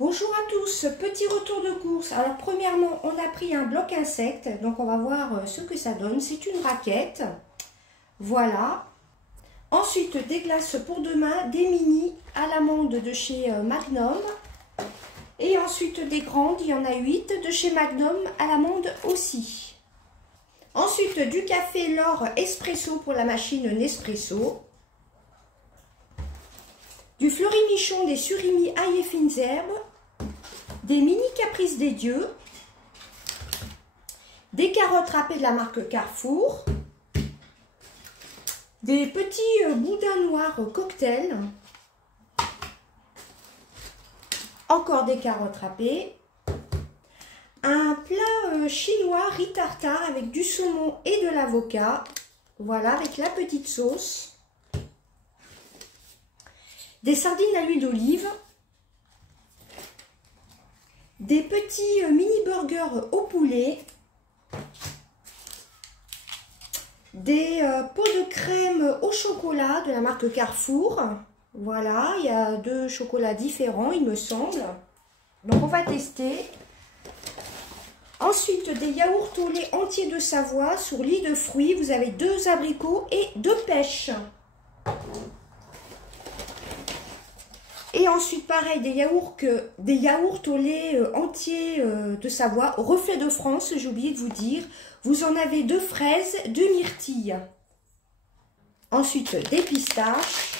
Bonjour à tous, petit retour de course. Alors premièrement, on a pris un bloc insecte, donc on va voir ce que ça donne. C'est une raquette, voilà. Ensuite, des glaces pour demain, des mini à l'amande de chez Magnum. Et ensuite des grandes, il y en a 8 de chez Magnum à l'amande aussi. Ensuite, du café L'Or Espresso pour la machine Nespresso. Du Fleury-Michon, des surimi ail et fines herbes. Des mini caprices des dieux, des carottes râpées de la marque Carrefour, des petits boudins noirs cocktail, encore des carottes râpées, un plat chinois riz tartare avec du saumon et de l'avocat, voilà, avec la petite sauce, des sardines à l'huile d'olive, des petits mini burgers au poulet, des pots de crème au chocolat de la marque Carrefour. Voilà, il y a 2 chocolats différents, il me semble. Donc on va tester. Ensuite, des yaourts au lait entier de Savoie sur lit de fruits. Vous avez 2 abricots et 2 pêches. Et ensuite, pareil, des yaourts au lait entier de Savoie, reflet de France, j'ai oublié de vous dire. Vous en avez 2 fraises, 2 myrtilles. Ensuite, des pistaches.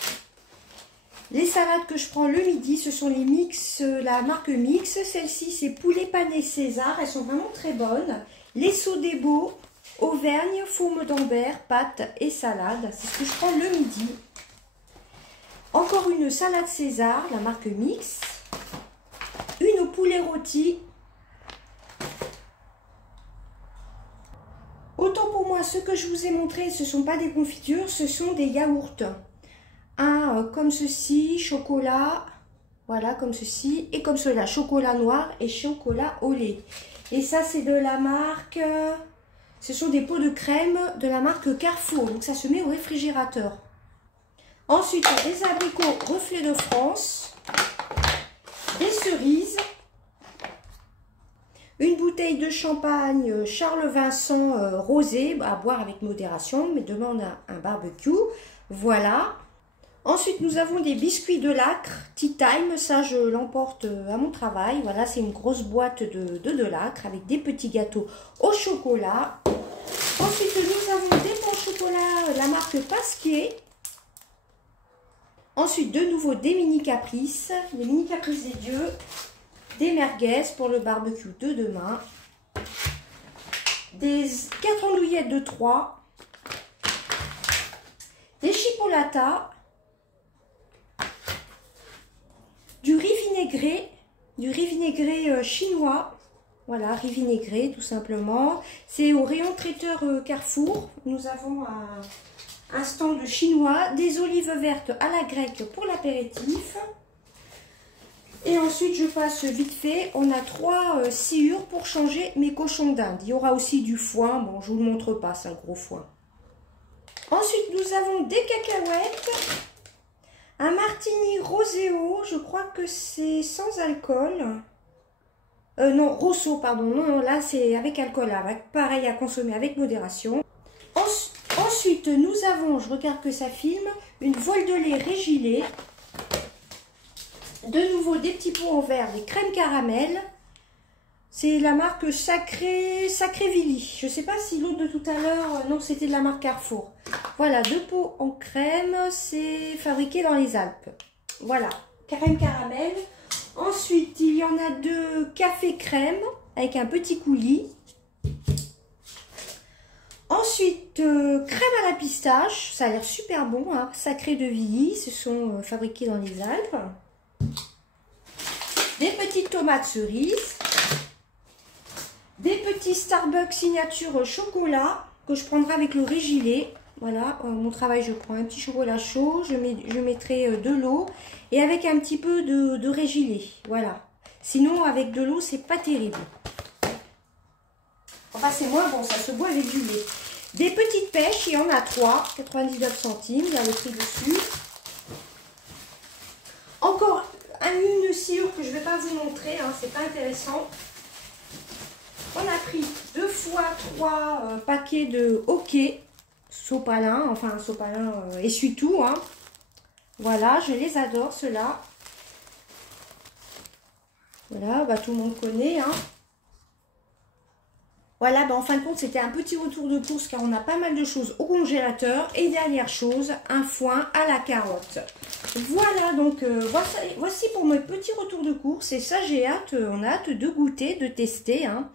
Les salades que je prends le midi, ce sont les mix, la marque Mix. Celle-ci, c'est poulet pané César. Elles sont vraiment très bonnes. Les Sodebo, Auvergne, fourme d'Ambert, pâtes et salades. C'est ce que je prends le midi. Encore une salade César, la marque Mix. Une au poulet rôti. Autant pour moi, ce que je vous ai montré, ce ne sont pas des confitures, ce sont des yaourts. Un comme ceci, chocolat, voilà, comme ceci, et comme cela, chocolat noir et chocolat au lait. Et ça, c'est de la marque, ce sont des pots de crème de la marque Carrefour, donc ça se met au réfrigérateur. Ensuite, des abricots reflet de France, des cerises, une bouteille de champagne Charles Vincent rosé, à boire avec modération, mais demain on a un barbecue, voilà. Ensuite, nous avons des biscuits de Lacre, Tea Time, ça je l'emporte à mon travail, voilà, c'est une grosse boîte de Lacre avec des petits gâteaux au chocolat. Ensuite, nous avons des pains au chocolat, la marque Pasquier. Ensuite, de nouveau, des mini caprices, les mini caprices des dieux, des merguez pour le barbecue de demain, des 4 andouillettes de 3, des chipolatas, du riz vinaigré chinois, voilà, riz vinaigré tout simplement. C'est au rayon traiteur Carrefour, nous avons un stand chinois, des olives vertes à la grecque pour l'apéritif. Et ensuite, je passe vite fait. On a 3 sciures pour changer mes cochons d'Inde. Il y aura aussi du foin. Bon, je ne vous le montre pas, c'est un gros foin. Ensuite, nous avons des cacahuètes. Un martini Roseo. Je crois que c'est sans alcool. Non, Rosso, pardon. Non, là, c'est avec alcool. Avec, pareil, à consommer avec modération. Ensuite, nous avons, je regarde que ça filme, une vole de lait Régilé. De nouveau, des petits pots en verre, des crèmes caramel. C'est la marque Sacrévilly. Je ne sais pas si l'autre de tout à l'heure, non, c'était de la marque Carrefour. Voilà, 2 pots en crème, c'est fabriqué dans les Alpes. Voilà, crème caramel. Ensuite, il y en a 2 café crème avec un petit coulis. Ensuite, crème à la pistache, ça a l'air super bon, hein. Sacré de Villy, ce sont fabriqués dans les Alpes. Des petites tomates cerises, des petits Starbucks signature chocolat que je prendrai avec le Régilé. Voilà, mon travail, je prends un petit chocolat chaud, je mettrai de l'eau et avec un petit peu de Régilé. Voilà. Sinon, avec de l'eau, c'est pas terrible. Enfin, c'est moins bon, ça se boit avec du lait. Des petites pêches, il y en a 3, 99 centimes, il y a le prix dessus. Encore une sciure que je ne vais pas vous montrer, hein, c'est pas intéressant. On a pris 2 fois 3 paquets de hockey sopalin, enfin sopalin essuie-tout. Hein. Voilà, je les adore ceux-là. Voilà, bah, tout le monde connaît. Hein. Voilà, bah, en fin de compte, c'était un petit retour de course car on a pas mal de choses au congélateur. Et dernière chose, un foin à la carotte. Voilà, donc voici pour mes petits retours de course. Et ça, j'ai hâte, on a hâte de goûter, de tester. Hein.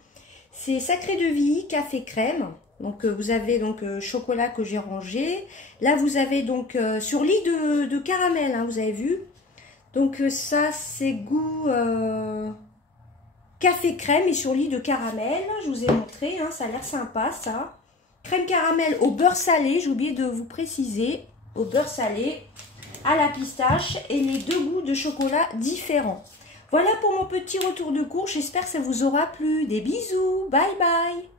C'est Sacré de Vie, café crème. Donc vous avez donc chocolat que j'ai rangé. Là, vous avez donc sur lit de caramel, hein, vous avez vu. Donc ça, c'est goût... café crème et sur lit de caramel, je vous ai montré, hein, ça a l'air sympa ça. Crème caramel au beurre salé, j'ai oublié de vous préciser, au beurre salé, à la pistache et les 2 goûts de chocolat différents. Voilà pour mon petit retour de course, j'espère que ça vous aura plu. Des bisous, bye bye.